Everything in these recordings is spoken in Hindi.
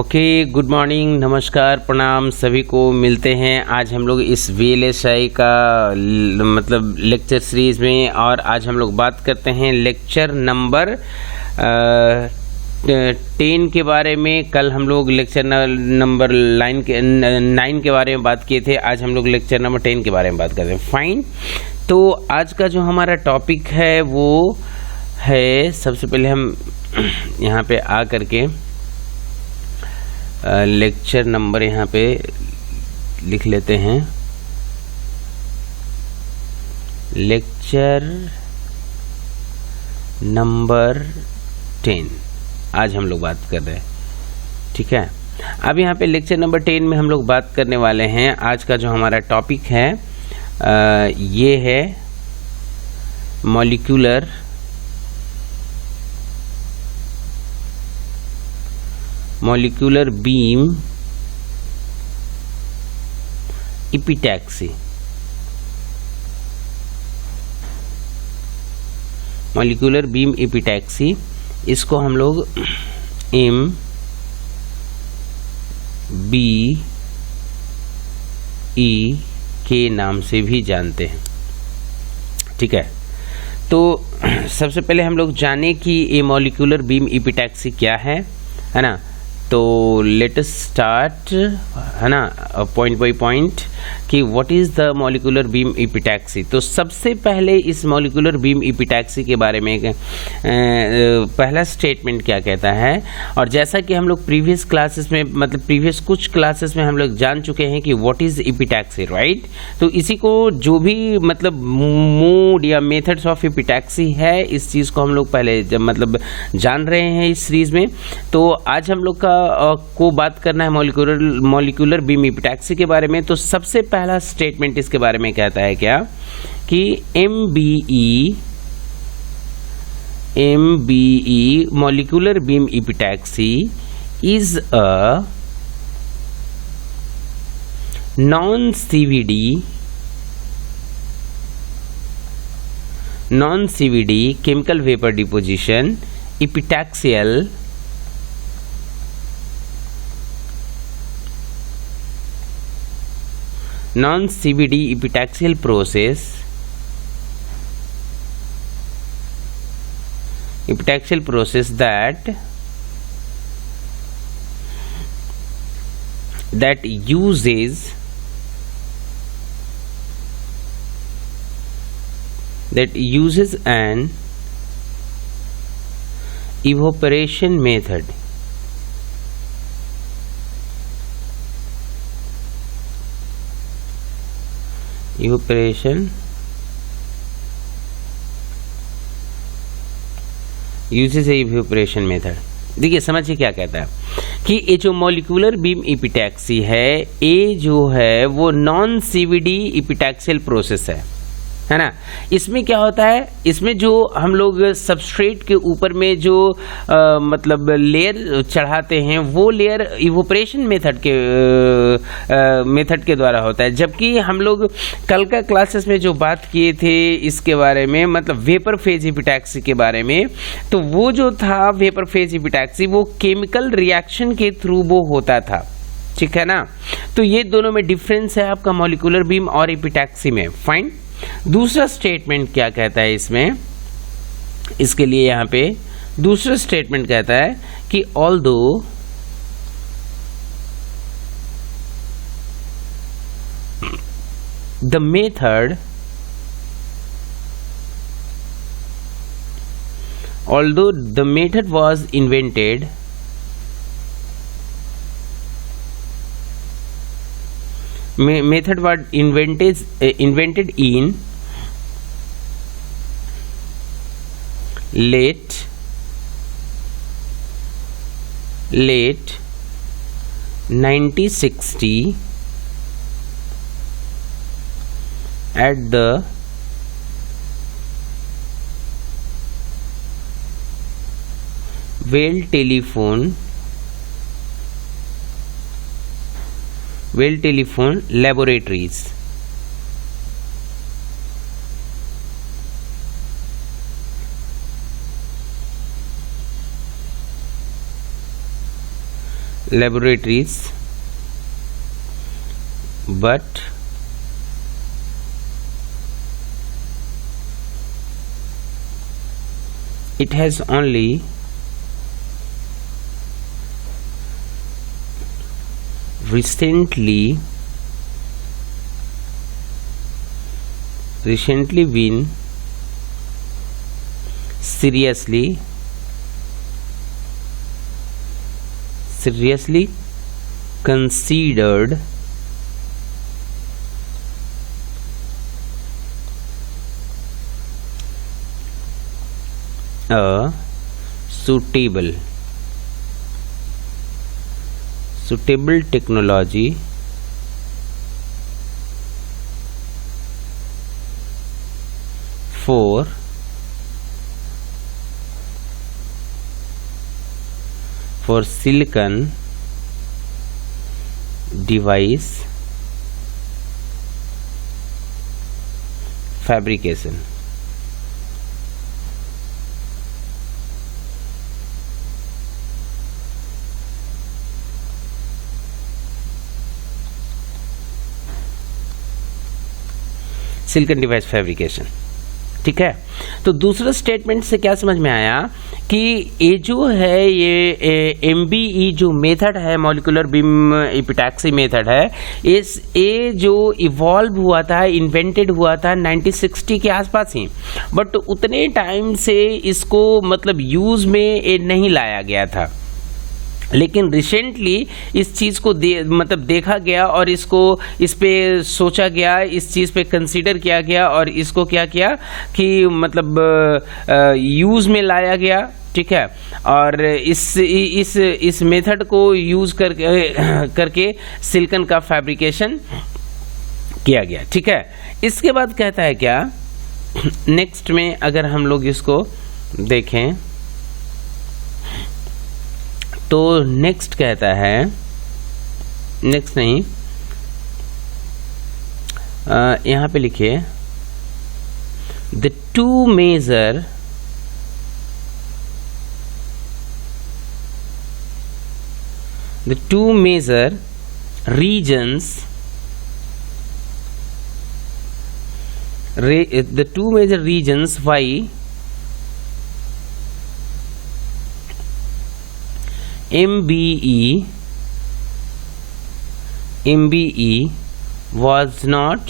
ओके, गुड मॉर्निंग, नमस्कार, प्रणाम सभी को। मिलते हैं आज हम लोग इस VLSI का मतलब लेक्चर सीरीज में, और आज हम लोग बात करते हैं लेक्चर नंबर 10 के बारे में। कल हम लोग लेक्चर नंबर 9 के बारे में बात किए थे। आज हम लोग लेक्चर नंबर 10 के बारे में बात करते हैं। फाइन। तो आज का जो हमारा टॉपिक है वो है, सबसे पहले हम यहाँ पे आ करके लेक्चर नंबर यहाँ पे लिख लेते हैं। लेक्चर नंबर 10 आज हम लोग बात कर रहे हैं। ठीक है, अब यहाँ पे लेक्चर नंबर 10 में हम लोग बात करने वाले हैं। आज का जो हमारा टॉपिक है ये है molecular beam epitaxy. Molecular beam epitaxy, इसको हम लोग MBE के नाम से भी जानते हैं। ठीक है, तो सबसे पहले हम लोग जाने कि ये मॉलिक्यूलर बीम एपिटैक्सी क्या है ना। तो लेट अस स्टार्ट, है ना, पॉइंट बाय पॉइंट कि what is the molecular beam epitaxy. तो सबसे पहले इस मॉलिक्यूलर बीम एपिटैक्सी के बारे में पहला स्टेटमेंट क्या कहता है, और जैसा कि हम लोग प्रीवियस क्लासेस में, मतलब प्रीवियस कुछ क्लासेस में हम लोग जान चुके हैं कि व्हाट इज़ एपिटैक्सी, राइट। तो इसी को जो भी मतलब मोड या मेथड्स ऑफ एपिटैक्सी है, इस चीज़ को हम लोग पहले मतलब जान रहे हैं इस सीरीज में। तो आज हम लोग को बात करना है मॉलिक्यूलर बीम एपिटैक्सी के बारे में। तो सबसे पहला स्टेटमेंट इसके बारे में कहता है क्या कि MBE molecular beam epitaxy is a non CVD chemical vapor deposition epitaxial non-CVD epitaxial process that uses an evaporation method. Uses evaporation method. देखिए, समझिए क्या कहता है कि ये जो मॉलिक्यूलर बीम एपिटैक्सी है, ये जो है वो नॉन CVD एपिटैक्सियल प्रोसेस है ना। इसमें क्या होता है, इसमें जो हम लोग सबस्ट्रेट के ऊपर में जो मतलब लेयर चढ़ाते हैं, वो लेयर इवोपरेशन मेथड के द्वारा होता है। जबकि हम लोग कल का क्लासेस में जो बात किए थे इसके बारे में, मतलब वेपर फेज एपिटैक्सी के बारे में, तो वो जो था वेपर फेज एपिटैक्सी, वो केमिकल रिएक्शन के थ्रू वो होता था। ठीक है ना। तो ये दोनों में डिफरेंस है आपका मॉलिक्यूलर बीम और एपिटैक्सी में। फाइन। दूसरा स्टेटमेंट क्या कहता है इसमें, इसके लिए यहां पे दूसरा स्टेटमेंट कहता है कि although the method was invented in late 1960 at the Well Telephone Laboratories। laboratories, but it has only recently been seriously considered a suitable technology for silicon device fabrication. Silicon device fabrication, ठीक है। तो दूसरा स्टेटमेंट से क्या समझ में आया कि ये जो है ये MBE जो मेथड है, मॉलिक्यूलर बीम एपिटैक्सी मेथड है, ये जो इवॉल्व हुआ था, इन्वेंटेड हुआ था 1960 के आसपास ही, बट उतने टाइम से इसको मतलब यूज में नहीं लाया गया था। लेकिन रिसेंटली इस चीज़ को मतलब देखा गया और इसको इस पे सोचा गया, इस चीज़ पे कंसीडर किया गया और इसको क्या किया कि मतलब यूज़ में लाया गया, ठीक है। और इस मेथड को यूज़ करके सिलिकॉन का फैब्रिकेशन किया गया, ठीक है। इसके बाद कहता है क्या, नेक्स्ट में अगर हम लोग इसको देखें तो नेक्स्ट कहता है, नेक्स्ट नहीं, यहाँ पे लिखिए the two major regions why MBE was not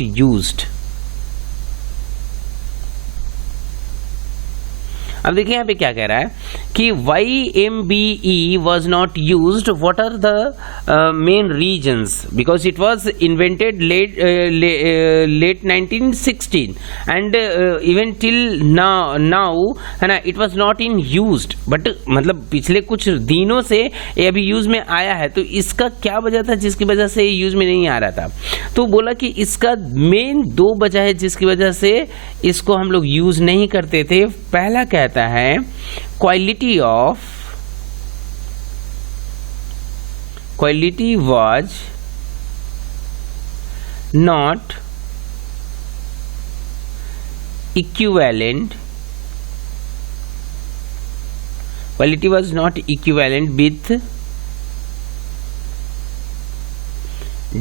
used। अब देखिए यहाँ पे क्या कह रहा है कि why MBE was not used, what are the main reasons, because it was invented late 1916 and even till now है ना, it was not in used, but मतलब पिछले कुछ दिनों से ये अभी यूज में आया है। तो इसका क्या वजह था जिसकी वजह से यूज में नहीं आ रहा था? तो बोला कि इसका मेन दो वजह है जिसकी वजह से इसको हम लोग यूज नहीं करते थे। पहला कहता है quality was not equivalent with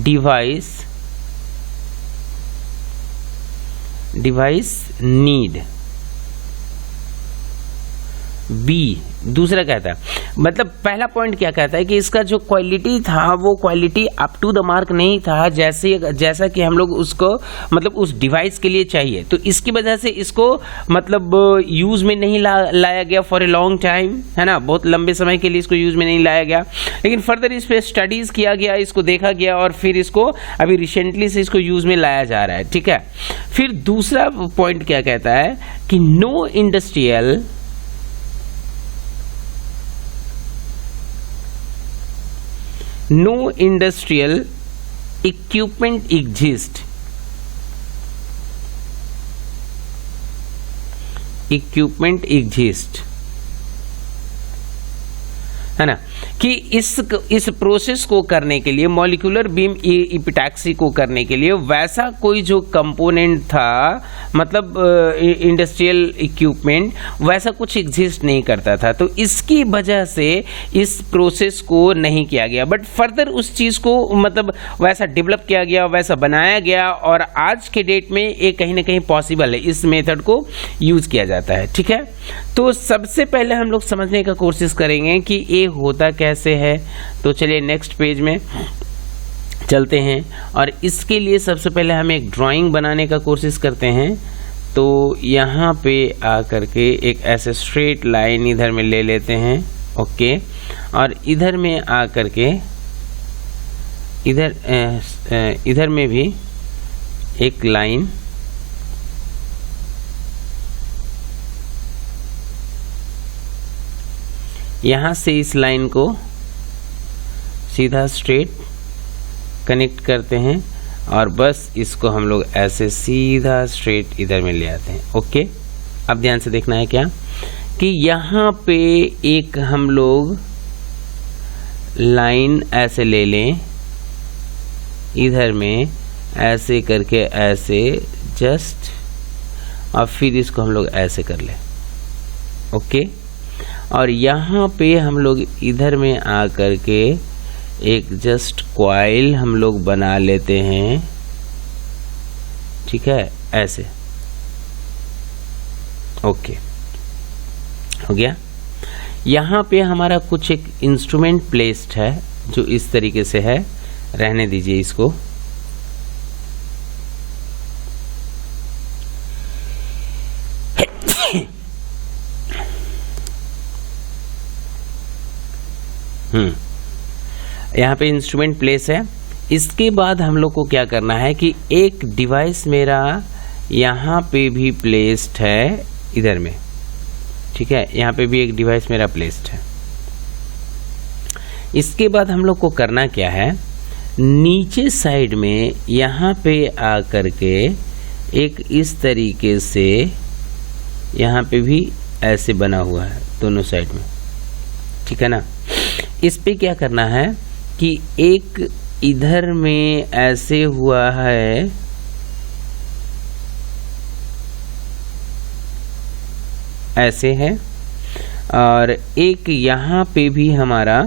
device need। B दूसरा कहता है, मतलब पहला पॉइंट क्या कहता है कि इसका जो क्वालिटी था वो quality up to the mark नहीं था जैसा कि हम लोग उसको मतलब उस डिवाइस के लिए चाहिए। तो इसकी वजह से इसको मतलब यूज में नहीं लाया गया फॉर ए लॉन्ग टाइम, है ना, बहुत लंबे समय के लिए इसको यूज में नहीं लाया गया। लेकिन फर्दर इस पर स्टडीज किया गया, इसको देखा गया और फिर इसको अभी रिसेंटली से इसको यूज में लाया जा रहा है, ठीक है। फिर दूसरा पॉइंट क्या कहता है कि नो industrial equipment exist है ना। कि इस प्रोसेस को करने के लिए, मॉलिक्यूलर बीम इपिटैक्सी को करने के लिए वैसा कोई जो कंपोनेंट था, मतलब इंडस्ट्रियल इक्विपमेंट, वैसा कुछ एग्जिस्ट नहीं करता था। तो इसकी वजह से इस प्रोसेस को नहीं किया गया, बट फर्दर उस चीज़ को मतलब वैसा डेवलप किया गया, वैसा बनाया गया, और आज के डेट में ये कहीं ना कहीं पॉसिबल है, इस मेथड को यूज़ किया जाता है। ठीक है, तो सबसे पहले हम लोग समझने का कोशिश करेंगे कि ये होता कैसे है। तो चलिए नेक्स्ट पेज में चलते हैं, और इसके लिए सबसे पहले हम एक ड्राइंग बनाने का कोशिश करते हैं। तो यहाँ पे आकर के एक ऐसे स्ट्रेट लाइन इधर में ले लेते हैं, ओके, और इधर में आकर के इधर में भी एक लाइन यहाँ से इस लाइन को सीधा स्ट्रेट कनेक्ट करते हैं, और बस इसको हम लोग ऐसे सीधा स्ट्रेट इधर में ले आते हैं। ओके, अब ध्यान से देखना है क्या कि यहाँ पे एक हम लोग लाइन ऐसे ले लें, इधर में ऐसे करके ऐसे जस्ट, और फिर इसको हम लोग ऐसे कर लें। ओके, और यहाँ पे हम लोग इधर में आकर के एक जस्ट कॉइल हम लोग बना लेते हैं। ठीक है, ऐसे। ओके, हो गया। यहाँ पे हमारा कुछ एक इंस्ट्रूमेंट प्लेस्ड है जो इस तरीके से है, रहने दीजिए इसको। यहाँ पे इंस्ट्रूमेंट प्लेस है। इसके बाद हम लोग को क्या करना है कि एक डिवाइस मेरा यहाँ पे भी प्लेस्ड है इधर में। ठीक है, यहाँ पे भी एक डिवाइस मेरा प्लेस्ड है। इसके बाद हम लोग को करना क्या है, नीचे साइड में यहाँ पे आकर के एक इस तरीके से यहाँ पे भी ऐसे बना हुआ है दोनों साइड में। ठीक है ना, इस पे क्या करना है कि एक इधर में ऐसे हुआ है, ऐसे है, और एक यहाँ पे भी हमारा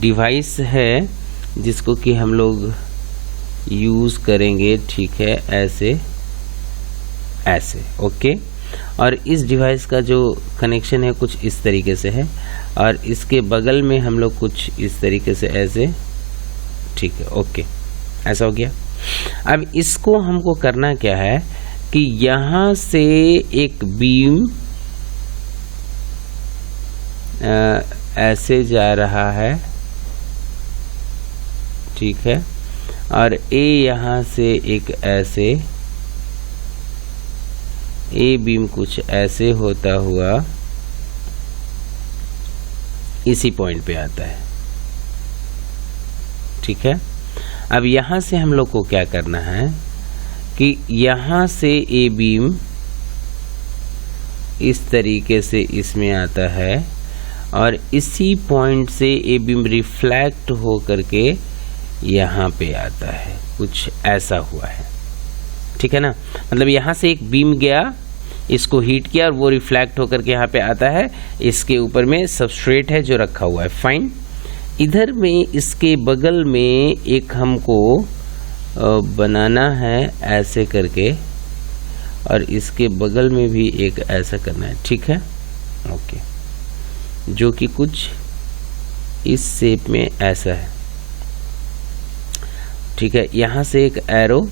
डिवाइस है जिसको कि हम लोग यूज़ करेंगे। ठीक है, ऐसे ऐसे। ओके, और इस डिवाइस का जो कनेक्शन है कुछ इस तरीके से है, और इसके बगल में हम लोग कुछ इस तरीके से ऐसे। ठीक है, ओके, ऐसा हो गया। अब इसको हमको करना क्या है कि यहाँ से एक बीम ऐसे जा रहा है। ठीक है, और ए यहाँ से एक ऐसे, ए बीम कुछ ऐसे होता हुआ इसी पॉइंट पे आता है। ठीक है, अब यहाँ से हम लोग को क्या करना है कि यहाँ से ए बीम इस तरीके से इसमें आता है, और इसी पॉइंट से ए बीम रिफ्लेक्ट हो करके यहाँ पे आता है। कुछ ऐसा हुआ है। ठीक है ना, मतलब यहाँ से एक बीम गया, इसको हीट किया, और वो रिफ्लेक्ट होकर के यहाँ पे आता है। इसके ऊपर में सबस्ट्रेट है जो रखा हुआ है। फाइन, इधर में इसके बगल में एक हमको बनाना है ऐसे करके, और इसके बगल में भी एक ऐसा करना है। ठीक है, ओके, जो कि कुछ इस शेप में ऐसा है। ठीक है, यहाँ से एक एरो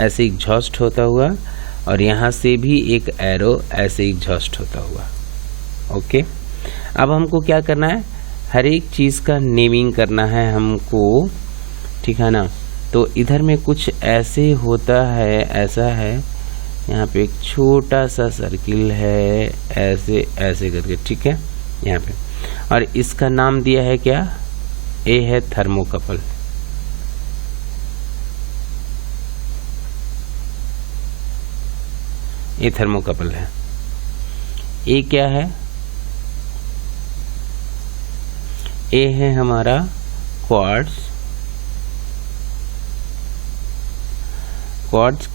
ऐसे एग्जॉस्ट होता हुआ, और यहाँ से भी एक एरो ऐसे एग्जॉस्ट होता हुआ। ओके, अब हमको क्या करना है, हर एक चीज़ का नेमिंग करना है हमको। ठीक है ना, तो इधर में कुछ ऐसे होता है, ऐसा है, यहाँ पे एक छोटा सा सर्किल है ऐसे ऐसे करके। ठीक है, यहाँ पे, और इसका नाम दिया है क्या, ए है थर्मोकपल। ये थर्मोकपल है। ये क्या है, ए है हमारा quartz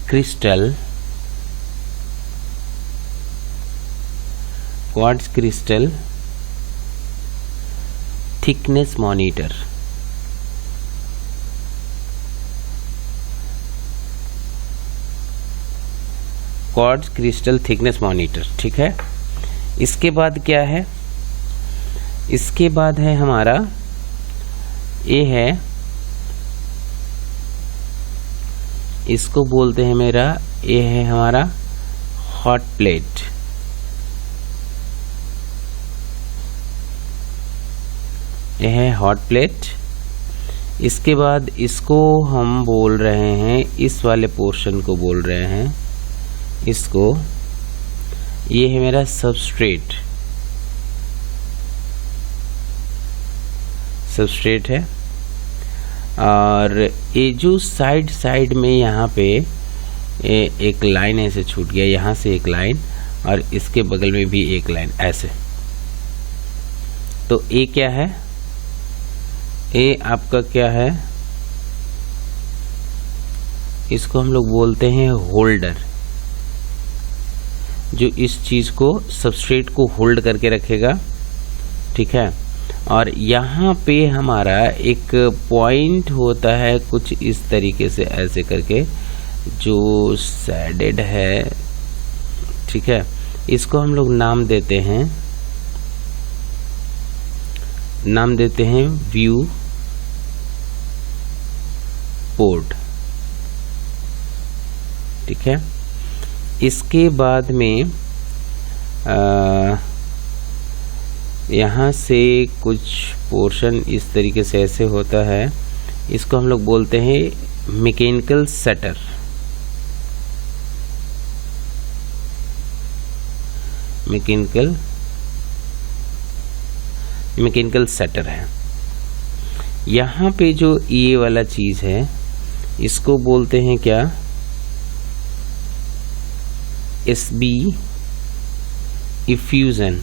crystal thickness monitor. Quartz crystal thickness monitor, ठीक है। इसके बाद क्या है, इसके बाद है हमारा ये है, इसको बोलते हैं मेरा, ये है हमारा हॉट प्लेट। ये है हॉट प्लेट। इसके बाद इसको हम बोल रहे हैं, इस वाले पोर्शन को बोल रहे हैं इसको, ये है मेरा सबस्ट्रेट है। और ये जो साइड में यहाँ पे एक लाइन ऐसे छूट गया, यहाँ से एक लाइन और इसके बगल में भी एक लाइन ऐसे। तो ये क्या है, ये आपका क्या है, इसको हम लोग बोलते हैं होल्डर, जो इस चीज को, सबस्ट्रेट को होल्ड करके रखेगा, ठीक है। और यहाँ पे हमारा एक पॉइंट होता है कुछ इस तरीके से ऐसे करके, जो सैडेड है, ठीक है। इसको हम लोग नाम देते हैं व्यू पोर्ट, ठीक है। इसके बाद में यहाँ से कुछ पोर्शन इस तरीके से ऐसे होता है, इसको हम लोग बोलते हैं मैकेनिकल सेटर। मैकेनिकल सेटर है। यहाँ पे जो ये वाला चीज है, इसको बोलते हैं क्या, SB इफ्यूजन।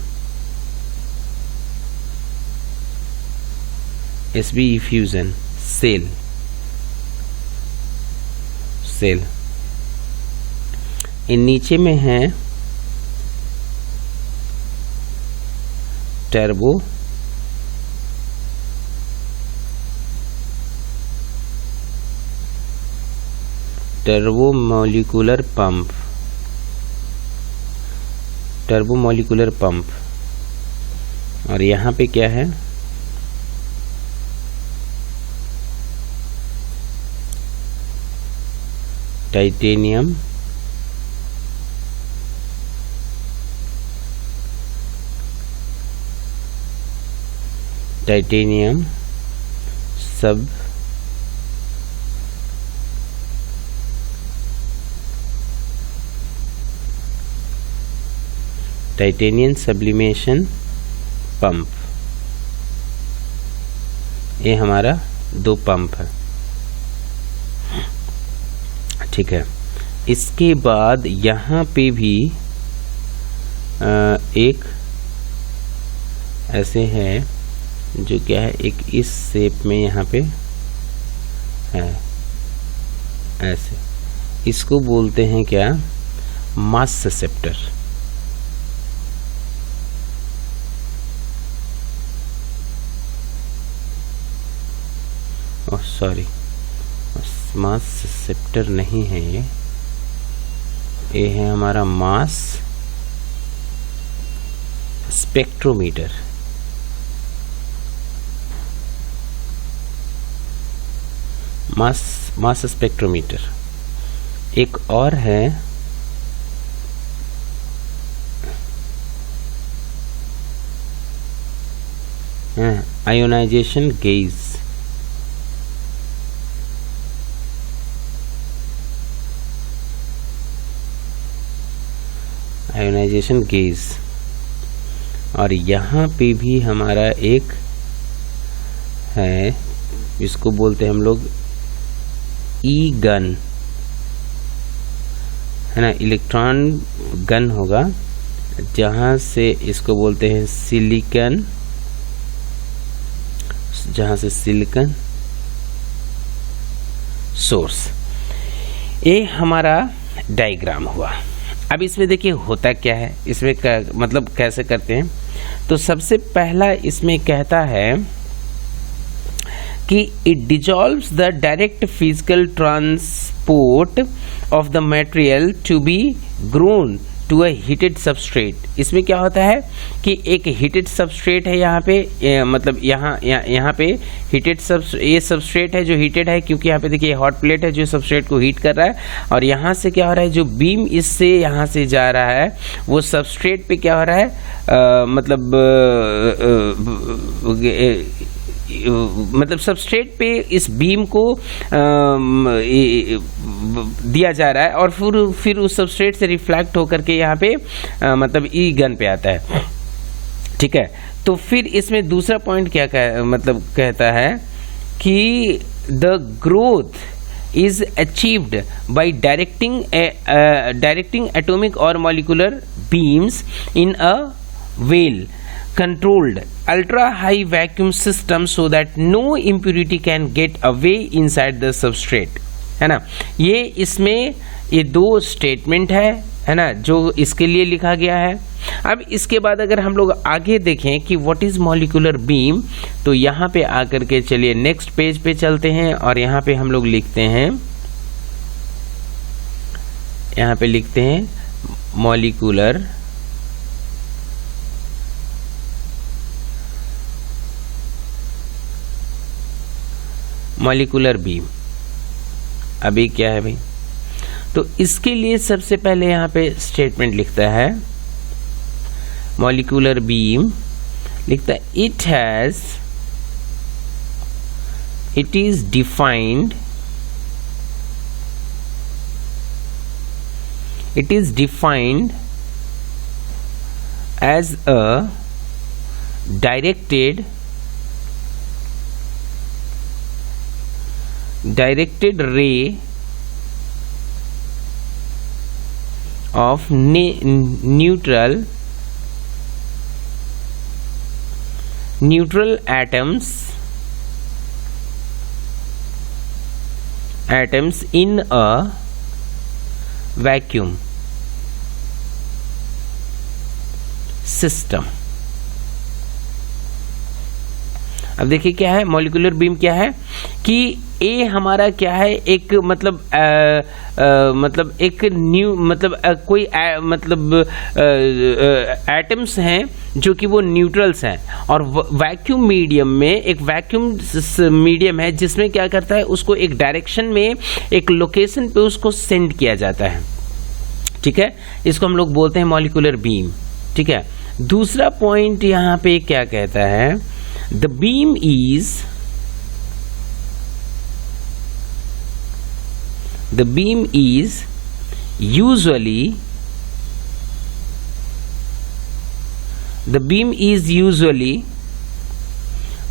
सेल। इन नीचे में है टर्बोमोलिकुलर पंप। और यहाँ पे क्या है, टाइटेनियम टाइटेनियम सब्लिमेशन पंप। ये हमारा 2 पंप है, ठीक है। इसके बाद यहाँ पे भी एक ऐसे है, जो क्या है, एक इस शेप में यहाँ पे है ऐसे, इसको बोलते हैं क्या, मास ससेप्टर। सॉरी, मास ससेप्टर नहीं है ये है हमारा मास स्पेक्ट्रोमीटर। मास स्पेक्ट्रोमीटर। एक और है आयोनाइजेशन गेज। और यहाँ पे भी हमारा एक है, इसको बोलते हैं हम लोग ई गन, है ना, इलेक्ट्रॉन गन होगा, जहाँ से इसको बोलते हैं जहां से सिलिकॉन सोर्स, ये हमारा डायग्राम हुआ। अब इसमें देखिए होता क्या है, इसमें मतलब कैसे करते हैं। तो सबसे पहला इसमें कहता है कि it dissolves the direct physical transport of the material to be grown to a heated substrate. इसमें क्या होता है कि एक हीटेड सबस्ट्रेट है यहाँ पे, मतलब यहाँ पे हीटेड ये सबस्ट्रेट है जो हीटेड है, क्योंकि यहाँ पे देखिए हॉट प्लेट है जो सबस्ट्रेट को हीट कर रहा है, और यहाँ से क्या हो रहा है, जो बीम इससे यहाँ से जा रहा है वो सबस्ट्रेट पे क्या हो रहा है, मतलब सबस्ट्रेट पे इस बीम को दिया जा रहा है, और फिर उस सबस्ट्रेट से रिफ्लेक्ट होकर के यहाँ पे मतलब ई गन पे आता है। ठीक है, तो फिर इसमें दूसरा पॉइंट क्या मतलब कहता है कि the growth is achieved by directing atomic और molecular beams in a well controlled ultra high vacuum system so that no impurity can get away inside the substrate, है ना। ये इसमें ये दो स्टेटमेंट है ना, जो इसके लिए लिखा गया है। अब इसके बाद अगर हम लोग आगे देखें कि व्हाट इज मॉलिक्यूलर बीम, तो यहाँ पे आकर के चलिए नेक्स्ट पेज पे चलते हैं, और यहाँ पे हम लोग लिखते हैं, यहाँ पे लिखते हैं मॉलिक्यूलर बीम। अभी क्या है भाई, तो इसके लिए सबसे पहले यहाँ पे स्टेटमेंट लिखता है मॉलिक्यूलर बीम, लिखता है it is defined as a directed ray of neutral atoms in a vacuum system। अब देखिए क्या है मॉलिक्यूलर बीम, क्या है कि ए हमारा क्या है, एक मतलब मतलब एक न्यू मतलब कोई मतलब एटम्स हैं जो कि वो न्यूट्रल्स हैं, और वैक्यूम मीडियम में एक वैक्यूम मीडियम है जिसमें क्या करता है, उसको एक डायरेक्शन में एक लोकेशन पे उसको सेंड किया जाता है। ठीक है, इसको हम लोग बोलते हैं मॉलिक्यूलर बीम। ठीक है, दूसरा पॉइंट यहाँ पे क्या कहता है, the beam is usually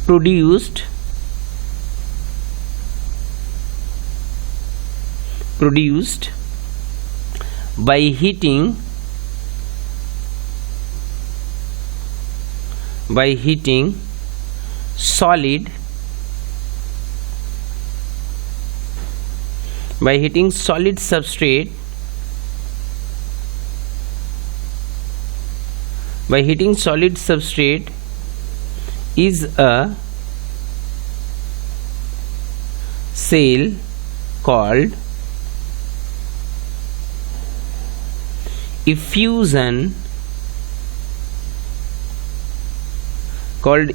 produced by heating solid substrate is a cell called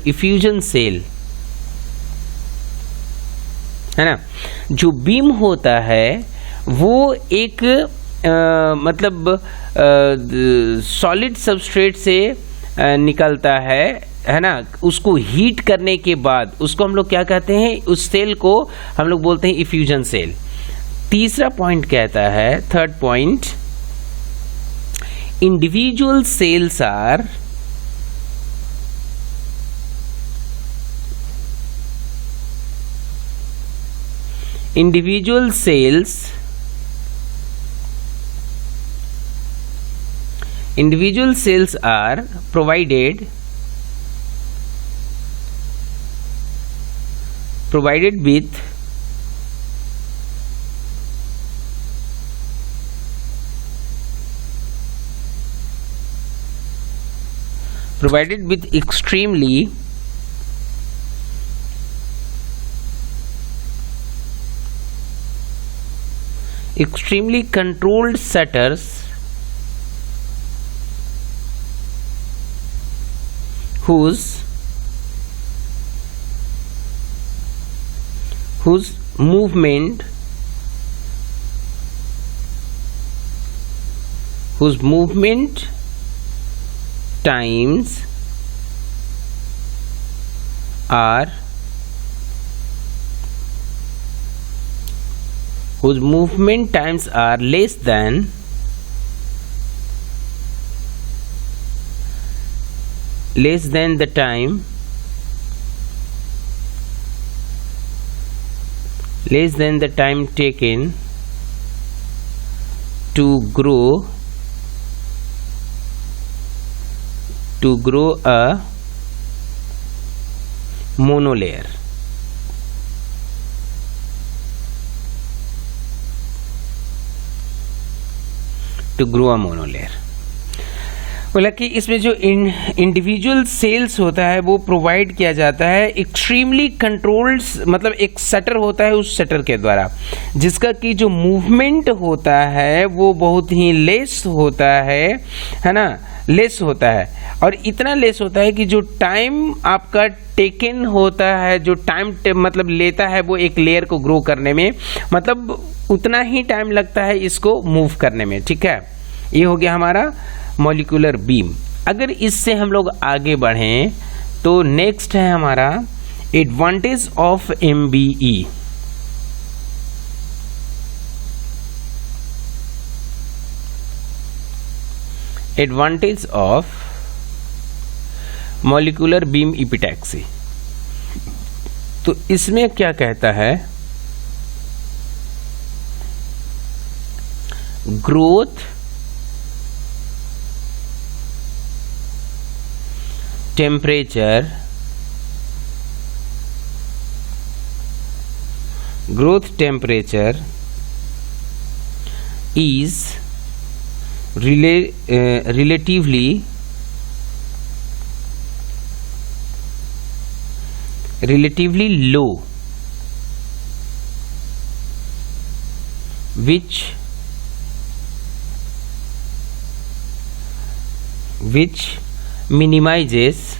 effusion cell, है ना। जो बीम होता है वो एक मतलब सॉलिड सबस्ट्रेट से निकलता है ना। उसको हीट करने के बाद उसको हम लोग क्या कहते हैं, उस सेल को हम लोग बोलते हैं इफ्यूजन सेल। तीसरा पॉइंट कहता है, third point, individual cells are provided provided with extremely controlled shutters whose movement times are less than the time taken to grow a monolayer. बोला कि इसमें जो इंडिविजुअल सेल्स होता है वो प्रोवाइड किया जाता है एक्सट्रीमली कंट्रोल्ड, मतलब एक शटर होता है, उस शटर के द्वारा जिसका कि जो मूवमेंट होता है वो बहुत ही लेस होता है ना, लेस होता है। और इतना लेस होता है कि जो टाइम आपका टेकन होता है, जो टाइम मतलब लेता है वो एक लेयर को ग्रो करने में, मतलब उतना ही टाइम लगता है इसको मूव करने में। ठीक है, ये हो गया हमारा मॉलिक्यूलर बीम। अगर इससे हम लोग आगे बढ़ें तो नेक्स्ट है हमारा advantage of MBE। Advantage of molecular beam epitaxy. तो इसमें क्या कहता है, growth temperature is relatively low, which minimizes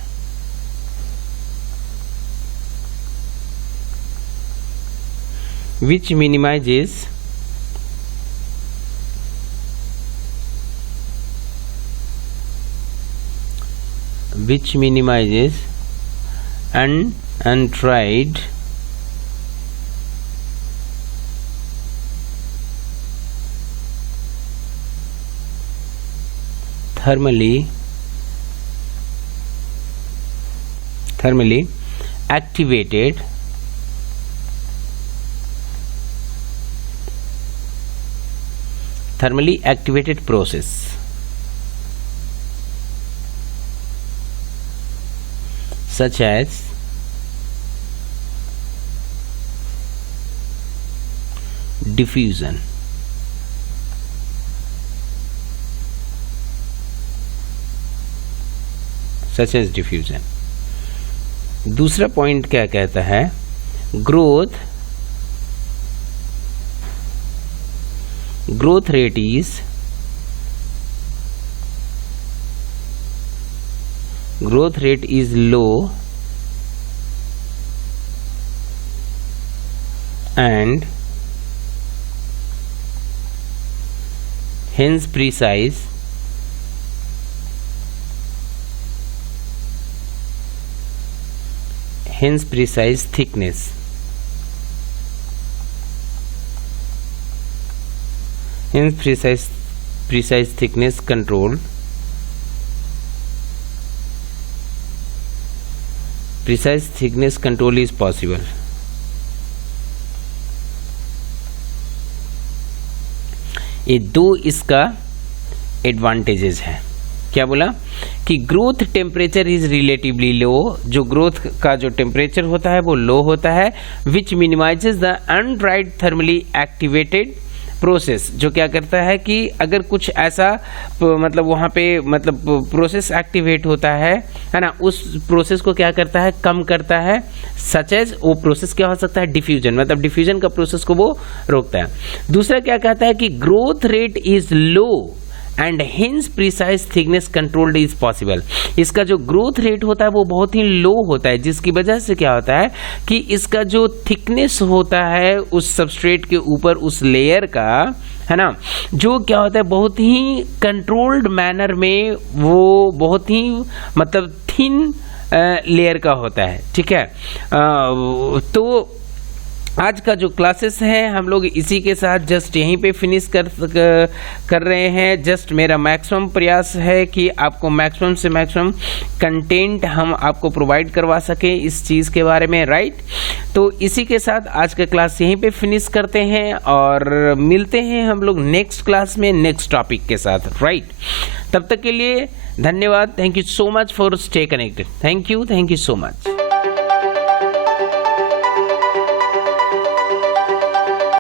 untried thermally activated process such as diffusion। दूसरा पॉइंट क्या कहता है, growth rate is low and hence precise thickness। precise thickness control is possible। ये दो इसका एडवांटेजेस है। क्या बोला कि growth temperature is relatively low, जो ग्रोथ का जो टेम्परेचर होता है वो लो होता है, which minimises the undesired thermally activated process, जो क्या करता है कि अगर कुछ ऐसा मतलब वहाँ पे मतलब प्रोसेस एक्टिवेट होता है ना, उस प्रोसेस को क्या करता है, कम करता है। सच एज वो प्रोसेस क्या हो सकता है, डिफ्यूजन, मतलब डिफ्यूजन का प्रोसेस को वो रोकता है। दूसरा क्या कहता है कि growth rate is low and hints precise thickness controlled is possible. इसका जो ग्रोथ रेट होता है वो बहुत ही लो होता है, जिसकी वजह से क्या होता है कि इसका जो थिकनेस होता है उस सबस्ट्रेट के ऊपर उस लेयर का, है ना, जो क्या होता है बहुत ही कंट्रोल्ड मैनर में, वो बहुत ही मतलब थिन लेयर का होता है। ठीक है, तो आज का जो क्लासेस है हम लोग इसी के साथ जस्ट यहीं पे फिनिश कर रहे हैं। जस्ट मेरा मैक्सिमम प्रयास है कि आपको मैक्सिमम से मैक्सिमम कंटेंट हम आपको प्रोवाइड करवा सकें इस चीज़ के बारे में, राइट। तो इसी के साथ आज का क्लास यहीं पे फिनिश करते हैं और मिलते हैं हम लोग नेक्स्ट क्लास में नेक्स्ट टॉपिक के साथ, राइट। तब तक के लिए धन्यवाद। Thank you so much for stay connected. Thank you so much.